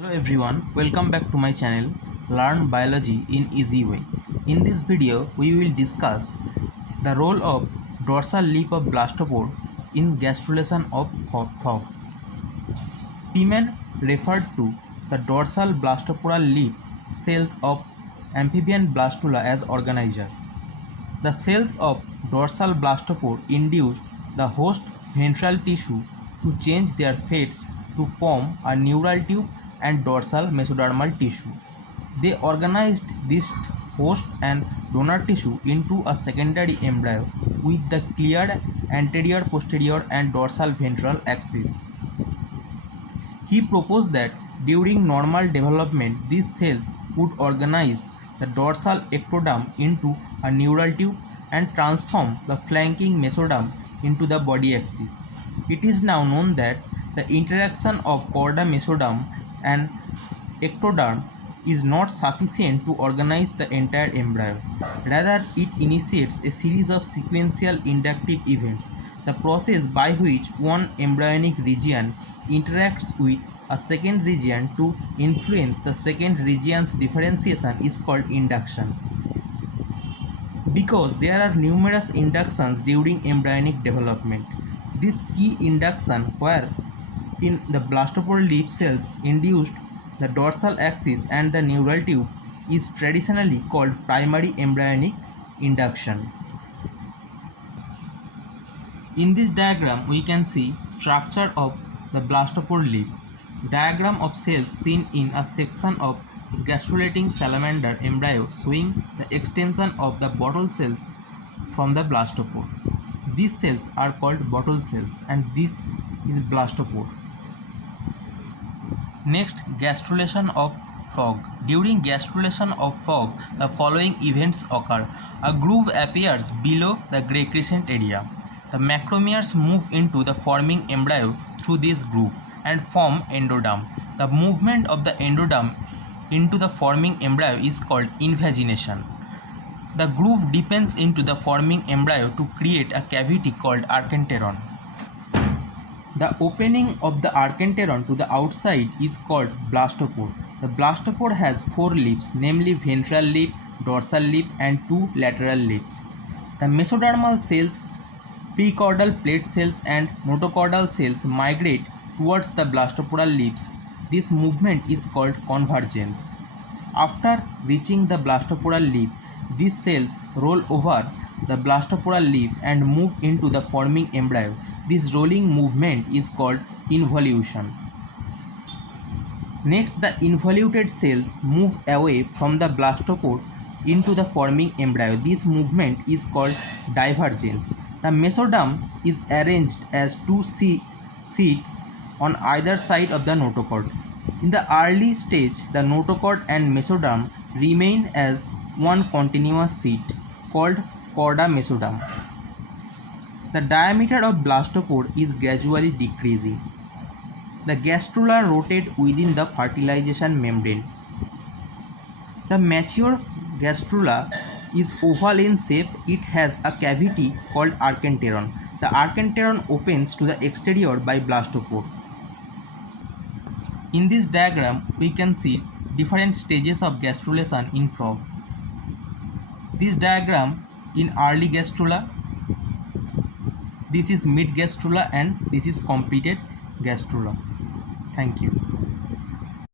Hello everyone, welcome back to my channel Learn Biology in Easy Way. In this video, we will discuss the role of dorsal lip of blastopore in gastrulation of frog. Spemen referred to the dorsal blastoporal lip cells of amphibian blastula as organizer. The cells of dorsal blastopore induced the host ventral tissue to change their fates to form a neural tube and dorsal mesodermal tissue. They organized this host and donor tissue into a secondary embryo with the cleared anterior, posterior, and dorsal ventral axis. He proposed that during normal development, these cells would organize the dorsal ectoderm into a neural tube and transform the flanking mesoderm into the body axis. It is now known that the interaction of chorda mesoderm and ectoderm is not sufficient to organize the entire embryo. Rather, it initiates a series of sequential inductive events. The process by which one embryonic region interacts with a second region to influence the second region's differentiation is called induction. Because there are numerous inductions during embryonic development, this key induction where in the blastopore lip cells induced the dorsal axis and the neural tube is traditionally called primary embryonic induction. In this diagram, we can see structure of the blastopore lip. Diagram of cells seen in a section of gastrulating salamander embryo showing the extension of the bottle cells from the blastopore. These cells are called bottle cells and this is blastopore. Next, gastrulation of frog. During gastrulation of frog, the following events occur. A groove appears below the gray crescent area. The macromeres move into the forming embryo through this groove and form endoderm. The movement of the endoderm into the forming embryo is called invagination. The groove deepens into the forming embryo to create a cavity called archenteron. The opening of the archenteron to the outside is called blastopore. The blastopore has 4 lips, namely ventral lip, dorsal lip, and 2 lateral lips. The mesodermal cells, precaudal plate cells, and notocaudal cells migrate towards the blastoporal lips. This movement is called convergence. After reaching the blastoporal lip, these cells roll over the blastoporal lip and move into the forming embryo. This rolling movement is called involution. Next, the involuted cells move away from the blastopore into the forming embryo. This movement is called divergence. The mesoderm is arranged as 2 seats on either side of the notochord. In the early stage, the notochord and mesoderm remain as one continuous seat called chorda mesoderm. The diameter of blastopore is gradually decreasing. The gastrula rotate within the fertilization membrane. The mature gastrula is oval in shape. It has a cavity called archenteron. The archenteron opens to the exterior by blastopore. In this diagram, we can see different stages of gastrulation in frog. This diagram in early gastrula, this is mid gastrula, and this is completed gastrula. Thank you.